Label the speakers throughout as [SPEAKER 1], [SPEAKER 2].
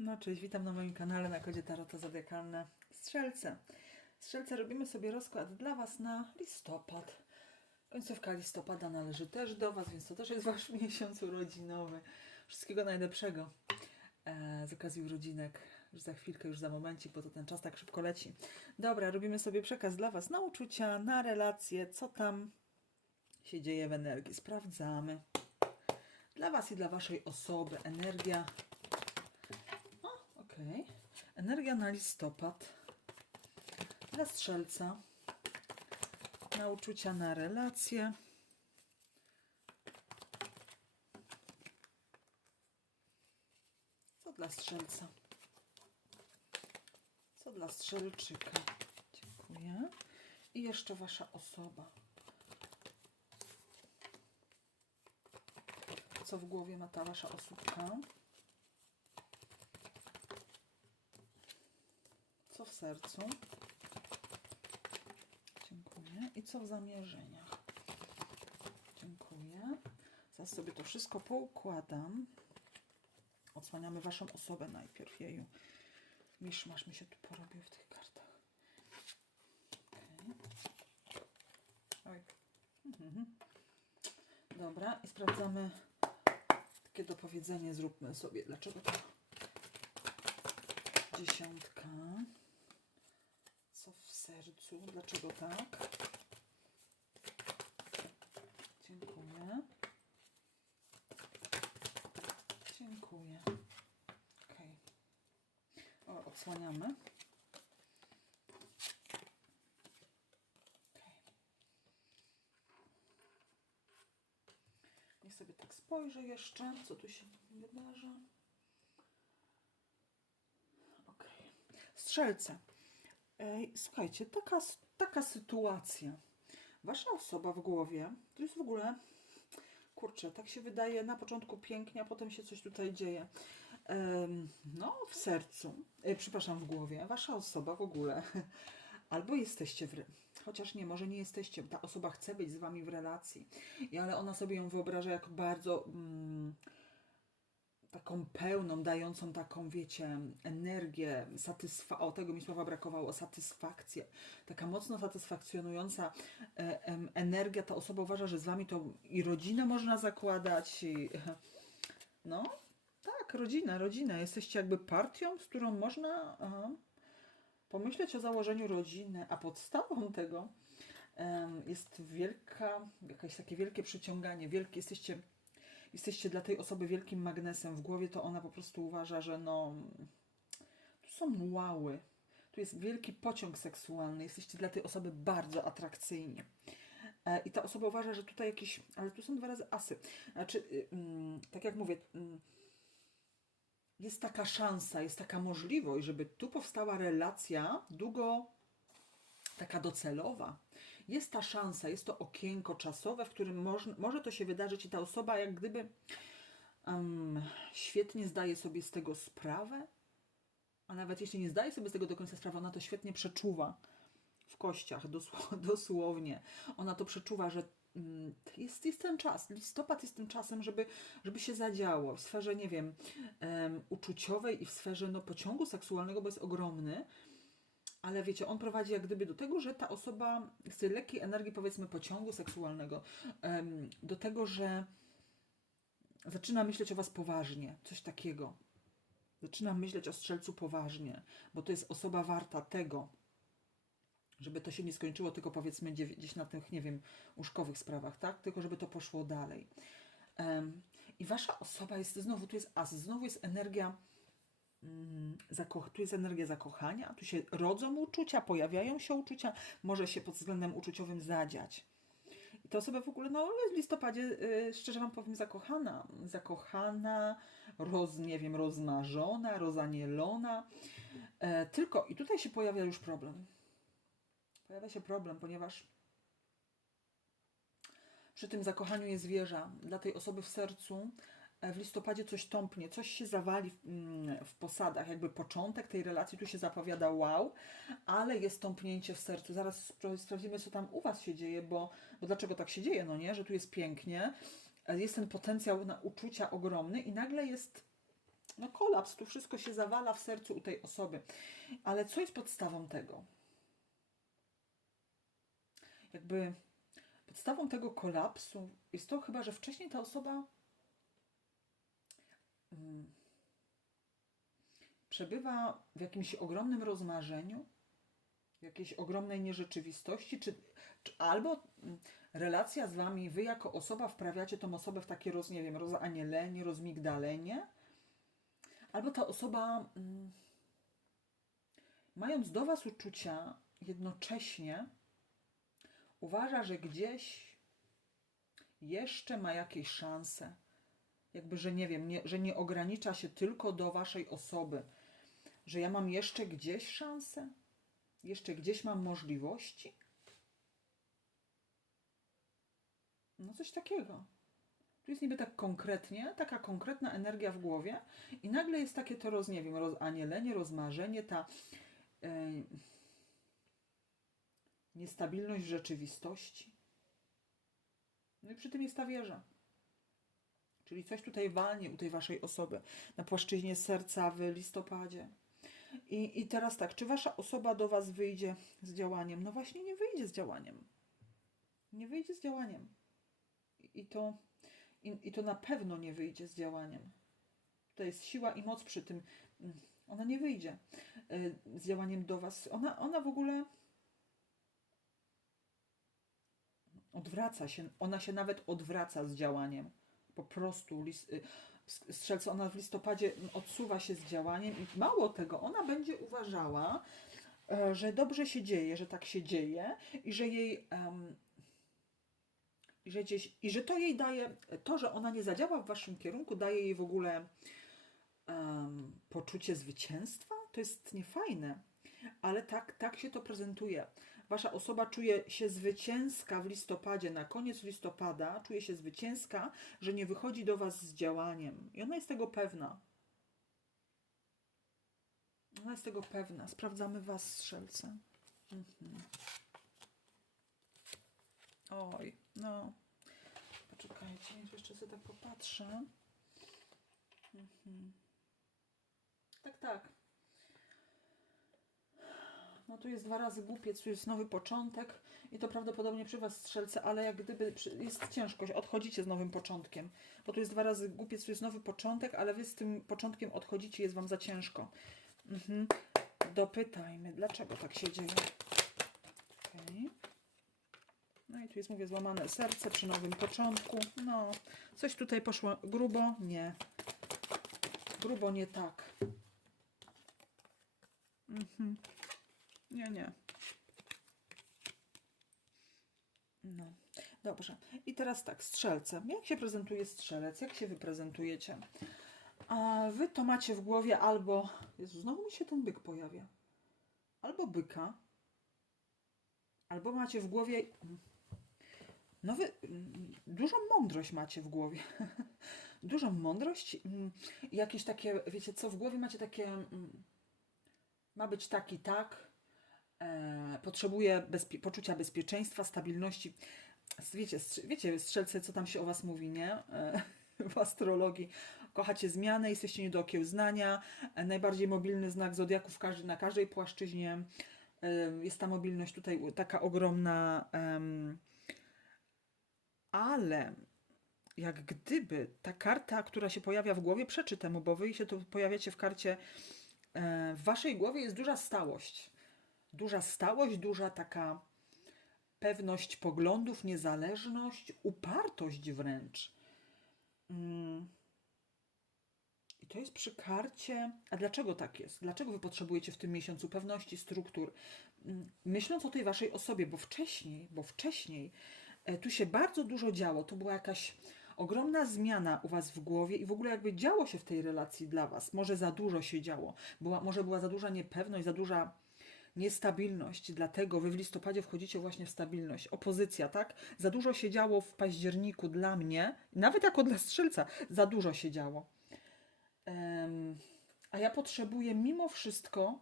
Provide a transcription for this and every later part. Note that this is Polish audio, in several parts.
[SPEAKER 1] No cześć, witam na moim kanale na kodzie Tarota Zodiakalne Strzelce. Strzelce robimy sobie rozkład dla Was na listopad. Końcówka listopada należy też do Was, więc to też jest Wasz miesiąc urodzinowy. Wszystkiego najlepszego e, z okazji urodzinek. Już za chwilkę, już za momencik, bo to ten czas tak szybko leci. Dobra, robimy sobie przekaz dla Was na uczucia, na relacje, co tam się dzieje w energii. Sprawdzamy. Dla Was i dla Waszej osoby energia. Energia na listopad. Dla strzelca. Na uczucia, na relacje. Co dla strzelca? Co dla strzelczyka? Dziękuję. I jeszcze wasza osoba. Co w głowie ma ta wasza osóbka? Co w sercu? Dziękuję. I co w zamierzeniach? Dziękuję. Zaraz sobie to wszystko poukładam. Odsłaniamy Waszą osobę najpierw. Jeju. Miszmasz mi się tu porobił w tych kartach. Okej. Oj. Mhm. Dobra. I sprawdzamy takie dopowiedzenie. Zróbmy sobie. Dlaczego to dziesiątka. Sercu? Dlaczego tak? Dziękuję. Dziękuję. Ok. O, odsłaniamy. Ok. Niech sobie tak spojrzę jeszcze, co tu się wydarza. Strzelce. Ej, słuchajcie, taka, taka sytuacja. Wasza osoba w głowie to jest w ogóle. Kurczę, tak się wydaje na początku pięknie, a potem się coś tutaj dzieje. No, w sercu, e, przepraszam, w głowie. Wasza osoba w ogóle. Albo jesteście w. Chociaż nie, może nie jesteście. Ta osoba chce być z wami w relacji, ale ona sobie ją wyobraża jako bardzo. Mm, taką pełną, dającą taką, wiecie, energię, satysfa- o tego mi słowa brakowało, satysfakcję, taka mocno satysfakcjonująca e, energia, ta osoba uważa, że z wami to i rodzinę można zakładać, i, no, tak, rodzina, rodzina, jesteście jakby partią, z którą można aha, pomyśleć o założeniu rodziny, a podstawą tego jest wielka, jakieś takie wielkie przyciąganie, wielkie, jesteście jesteście dla tej osoby wielkim magnesem w głowie, to ona po prostu uważa, że no, tu są łały, tu jest wielki pociąg seksualny, jesteście dla tej osoby bardzo atrakcyjni. E, I ta osoba uważa, że tutaj jakieś, ale tu są dwa razy asy. Znaczy, y, mm, tak jak mówię, mm, jest taka szansa, jest taka możliwość, żeby tu powstała relacja długo taka docelowa. Jest ta szansa, jest to okienko czasowe, w którym moż, może to się wydarzyć i ta osoba jak gdyby em, świetnie zdaje sobie z tego sprawę, a nawet jeśli nie zdaje sobie z tego do końca sprawy, ona to świetnie przeczuwa w kościach, dosł- dosłownie. Ona to przeczuwa, że mm, jest, jest ten czas, listopad jest tym czasem, żeby, żeby się zadziało w sferze, nie wiem, em, uczuciowej i w sferze no, pociągu seksualnego, bo jest ogromny. Ale wiecie, on prowadzi jak gdyby do tego, że ta osoba z tej lekkiej energii, powiedzmy, pociągu seksualnego, do tego, że zaczyna myśleć o was poważnie, coś takiego. Zaczyna myśleć o strzelcu poważnie, bo to jest osoba warta tego, żeby to się nie skończyło tylko powiedzmy gdzie- gdzieś na tych, nie wiem, łóżkowych sprawach, tak? Tylko żeby to poszło dalej. I wasza osoba jest, znowu tu jest as, znowu jest energia zakoch- tu jest energia zakochania, tu się rodzą uczucia, pojawiają się uczucia, może się pod względem uczuciowym zadziać. I ta osoba w ogóle, no jest w listopadzie, y, szczerze wam powiem, zakochana. Zakochana, roz, nie wiem, rozmarzona, rozanielona. E, tylko, i tutaj się pojawia już problem. Pojawia się problem, ponieważ przy tym zakochaniu jest wieża. Dla tej osoby w sercu w listopadzie coś tąpnie, coś się zawali w, mm, w posadach. Jakby początek tej relacji tu się zapowiada wow, ale jest tąpnięcie w sercu. Zaraz spra- sprawdzimy, co tam u Was się dzieje, bo, bo dlaczego tak się dzieje, no nie? Że tu jest pięknie, e, jest ten potencjał na uczucia ogromny i nagle jest no kolaps, tu wszystko się zawala w sercu u tej osoby. Ale co jest podstawą tego? Jakby podstawą tego kolapsu jest to chyba, że wcześniej ta osoba przebywa w jakimś ogromnym rozmarzeniu, jakiejś ogromnej nierzeczywistości, czy, czy albo mm, relacja z wami, wy jako osoba wprawiacie tą osobę w takie, roz, nie wiem, rozanielenie, rozmigdalenie, albo ta osoba, mm, mając do was uczucia, jednocześnie uważa, że gdzieś jeszcze ma jakieś szanse. Jakby, że nie wiem, nie, że nie ogranicza się tylko do waszej osoby, że ja mam jeszcze gdzieś szansę, jeszcze gdzieś mam możliwości. No coś takiego. Tu jest niby tak konkretnie, taka konkretna energia w głowie i nagle jest takie to, roz, nie wiem, rozanielenie, rozmarzenie, ta yy, niestabilność rzeczywistości. No i przy tym jest ta wieża. Czyli coś tutaj walnie u tej waszej osoby na płaszczyźnie serca w listopadzie. I, I teraz tak, czy wasza osoba do was wyjdzie z działaniem? No właśnie nie wyjdzie z działaniem. Nie wyjdzie z działaniem. I, i to, i, I to na pewno nie wyjdzie z działaniem. To jest siła i moc przy tym. Ona nie wyjdzie y, z działaniem do was. Ona, ona w ogóle odwraca się. Ona się nawet odwraca z działaniem. Po prostu y, strzelca, ona w listopadzie odsuwa się z działaniem i mało tego, ona będzie uważała, e, że dobrze się dzieje, że tak się dzieje i że jej em, i że, gdzieś, i że to jej daje, to, że ona nie zadziała w waszym kierunku, daje jej w ogóle em, poczucie zwycięstwa. To jest niefajne, ale tak, tak się to prezentuje. Wasza osoba czuje się zwycięska w listopadzie, na koniec listopada czuje się zwycięska, że nie wychodzi do Was z działaniem. I ona jest tego pewna. Ona jest tego pewna. Sprawdzamy Was, strzelce. Mhm. Oj, no. Poczekajcie, jeszcze sobie tak popatrzę. Mhm. Tak, tak. Tu jest dwa razy głupiec, tu jest nowy początek i to prawdopodobnie przy Was strzelce, ale jak gdyby jest ciężko, odchodzicie z nowym początkiem, bo tu jest dwa razy głupiec, tu jest nowy początek, ale Wy z tym początkiem odchodzicie, jest Wam za ciężko. Mhm. Dopytajmy, dlaczego tak się dzieje. Okay. No i tu jest, mówię, złamane serce przy nowym początku. No, coś tutaj poszło grubo? Nie. Grubo nie tak. Mhm. Nie, nie. No, dobrze. I teraz tak, strzelce. Jak się prezentuje strzelec? Jak się wy prezentujecie? A wy to macie w głowie albo... Jezu, znowu mi się ten byk pojawia. Albo byka. Albo macie w głowie... No wy dużą mądrość macie w głowie. dużą mądrość. mm, Jakieś takie, wiecie co, w głowie macie takie... mm, Ma być tak i tak e, potrzebuje bezpie- poczucia bezpieczeństwa, stabilności. Wiecie, wiecie, strzelce, co tam się o was mówi, nie? E, w astrologii. Kochacie zmiany, jesteście nie do okiełznania. E, najbardziej mobilny znak zodiaku każdy, na każdej płaszczyźnie. Jest ta mobilność tutaj taka ogromna. ale jak gdyby ta karta, która się pojawia w głowie, przeczy temu, bo wy się tu pojawiacie w karcie. W waszej głowie jest duża stałość duża stałość, duża taka pewność poglądów, niezależność, upartość wręcz. Mm. I to jest przy karcie. A dlaczego tak jest? Dlaczego wy potrzebujecie w tym miesiącu pewności struktur? Mm, Myśląc o tej waszej osobie, bo wcześniej, bo wcześniej e, tu się bardzo dużo działo. To była jakaś ogromna zmiana u was w głowie i w ogóle jakby działo się w tej relacji dla was. Może za dużo się działo. Była, może była za duża niepewność, za duża niestabilność, dlatego wy w listopadzie wchodzicie właśnie w stabilność. Opozycja, tak? Za dużo się działo w październiku dla mnie, nawet jako dla strzelca, za dużo się działo. Em, a ja potrzebuję mimo wszystko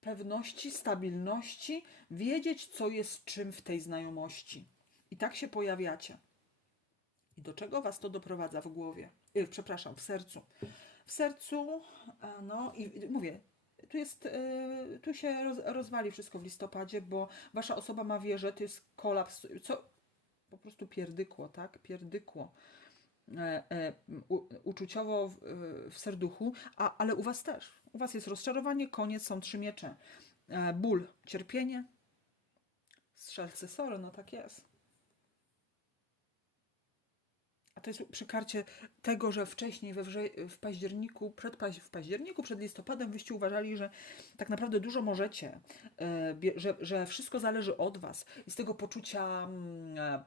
[SPEAKER 1] pewności, stabilności, wiedzieć, co jest czym w tej znajomości. I tak się pojawiacie. I do czego was to doprowadza w głowie? y, przepraszam, w sercu. W sercu, e, no i mówię, tu jest, y, tu się roz, rozwali wszystko w listopadzie, bo wasza osoba ma wierzę, to jest kolaps, co po prostu pierdykło, tak? Pierdykło. E, e, u, uczuciowo w, w serduchu, a, ale u was też. U was jest rozczarowanie, koniec, są trzy miecze. E, ból, cierpienie. Strzelcy, sorry, no tak jest. A to jest przy karcie tego, że wcześniej we wrze- w październiku, przed paź- w październiku, przed listopadem wyście uważali, że tak naprawdę dużo możecie, e, że, że wszystko zależy od was i z tego poczucia mm, e,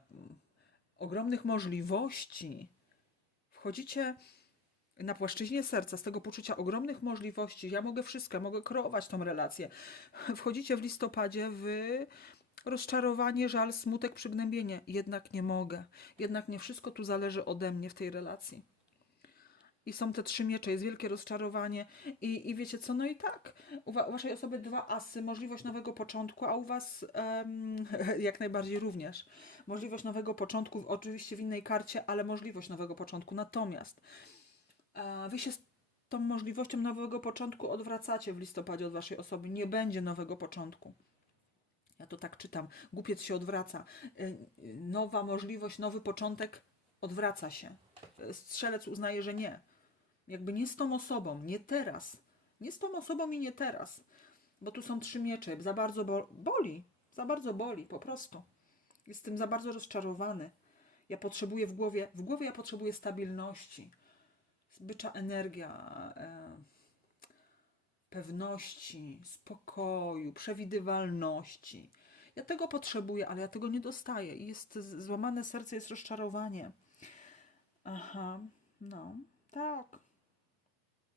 [SPEAKER 1] ogromnych możliwości wchodzicie na płaszczyźnie serca, z tego poczucia ogromnych możliwości. Ja mogę wszystko, mogę kreować tą relację. Wchodzicie w listopadzie w rozczarowanie, żal, smutek, przygnębienie. Jednak nie mogę. Jednak nie wszystko tu zależy ode mnie w tej relacji. I są te trzy miecze, jest wielkie rozczarowanie. I, i wiecie co, no i tak. U, wa- u waszej osoby dwa asy, możliwość nowego początku, a u was em, jak najbardziej również. Możliwość nowego początku, oczywiście w innej karcie, ale możliwość nowego początku. Natomiast e, wy się z tą możliwością nowego początku odwracacie w listopadzie od waszej osoby. Nie będzie nowego początku. Ja to tak czytam. Głupiec się odwraca. Y, Nowa możliwość, nowy początek odwraca się. Y, Strzelec uznaje, że nie. Jakby nie z tą osobą, nie teraz. Nie z tą osobą i nie teraz. Bo tu są trzy miecze. Za bardzo bo boli. Za bardzo boli, po prostu. Jestem za bardzo rozczarowany. Ja potrzebuję w głowie, w głowie ja potrzebuję stabilności. Zbycza energia. E, pewności, spokoju, przewidywalności. Ja tego potrzebuję, ale ja tego nie dostaję. I jest złamane serce, jest rozczarowanie. Aha, no, tak.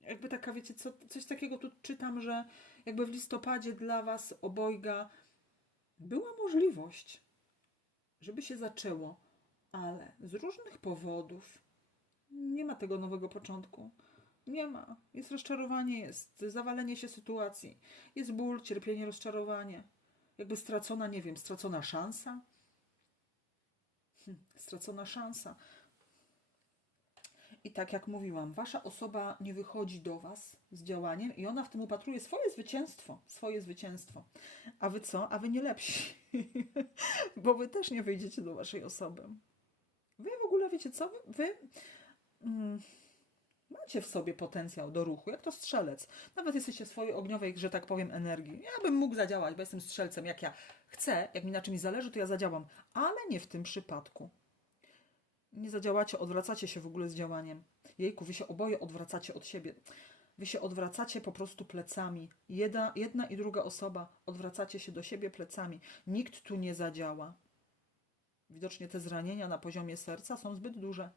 [SPEAKER 1] Jakby taka, wiecie, co, coś takiego tu czytam, że jakby w listopadzie dla Was obojga była możliwość, żeby się zaczęło, ale z różnych powodów nie ma tego nowego początku. Nie ma. Jest rozczarowanie, jest zawalenie się sytuacji, jest ból, cierpienie, rozczarowanie. Jakby stracona, nie wiem, stracona szansa. Hm, stracona szansa. I tak jak mówiłam, wasza osoba nie wychodzi do was z działaniem i ona w tym upatruje swoje zwycięstwo. Swoje zwycięstwo. A wy co? A wy nie lepsi. Bo wy też nie wyjdziecie do waszej osoby. Wy w ogóle wiecie co? Wy, wy mm, macie w sobie potencjał do ruchu, jak to strzelec. Nawet jesteście w swojej ogniowej, że tak powiem, energii. Ja bym mógł zadziałać, bo jestem strzelcem. Jak ja chcę, jak mi na czymś zależy, to ja zadziałam. Ale nie w tym przypadku. Nie zadziałacie, odwracacie się w ogóle z działaniem. Jejku, wy się oboje odwracacie od siebie. Wy się odwracacie po prostu plecami. Jedna, jedna i druga osoba odwracacie się do siebie plecami. Nikt tu nie zadziała. Widocznie te zranienia na poziomie serca są zbyt duże.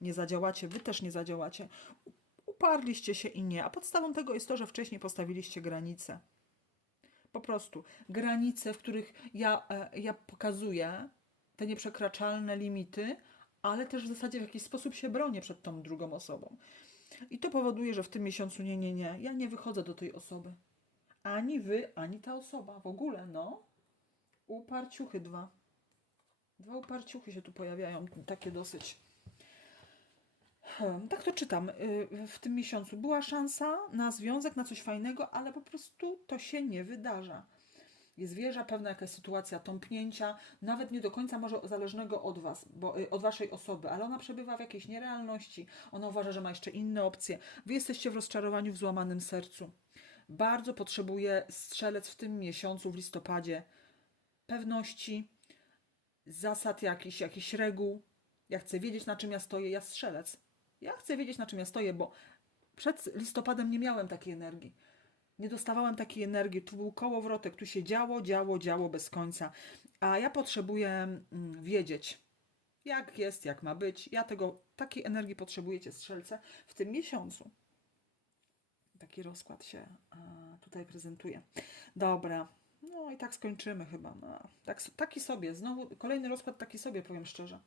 [SPEAKER 1] Nie zadziałacie, wy też nie zadziałacie. Uparliście się i nie. A podstawą tego jest to, że wcześniej postawiliście granice. Po prostu granice, w których ja, e, ja pokazuję te nieprzekraczalne limity, ale też w zasadzie w jakiś sposób się bronię przed tą drugą osobą. I to powoduje, że w tym miesiącu nie, nie, nie, ja nie wychodzę do tej osoby. Ani wy, ani ta osoba. W ogóle, no. Uparciuchy dwa. Dwa uparciuchy się tu pojawiają, takie dosyć. Hmm, Tak to czytam y, w tym miesiącu. Była szansa na związek, na coś fajnego, ale po prostu to się nie wydarza. Jest wieża, pewna jakaś sytuacja tąpnięcia, nawet nie do końca może zależnego od Was, bo, y, od Waszej osoby, ale ona przebywa w jakiejś nierealności. Ona uważa, że ma jeszcze inne opcje. Wy jesteście w rozczarowaniu, w złamanym sercu. Bardzo potrzebuje strzelec w tym miesiącu, w listopadzie, pewności, zasad jakichś, jakichś reguł. Ja chcę wiedzieć, na czym ja stoję, ja strzelec. Ja chcę wiedzieć, na czym ja stoję, bo przed listopadem nie miałem takiej energii. Nie dostawałem takiej energii. Tu był kołowrotek, tu się działo, działo, działo bez końca. A ja potrzebuję mm, wiedzieć, jak jest, jak ma być. Ja tego, takiej energii potrzebujecie, strzelce, w tym miesiącu. Taki rozkład się a, tutaj prezentuje. Dobra. No i tak skończymy chyba. No, tak, taki sobie. Znowu kolejny rozkład taki sobie, powiem szczerze.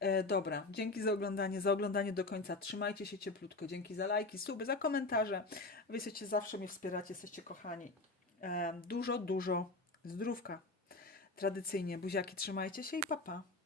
[SPEAKER 1] E, dobra, dzięki za oglądanie, za oglądanie do końca. Trzymajcie się cieplutko. Dzięki za lajki, suby, za komentarze. Wy jesteście zawsze mnie wspieracie, jesteście kochani. E, dużo, dużo zdrówka. Tradycyjnie, buziaki, trzymajcie się i papa. Pa.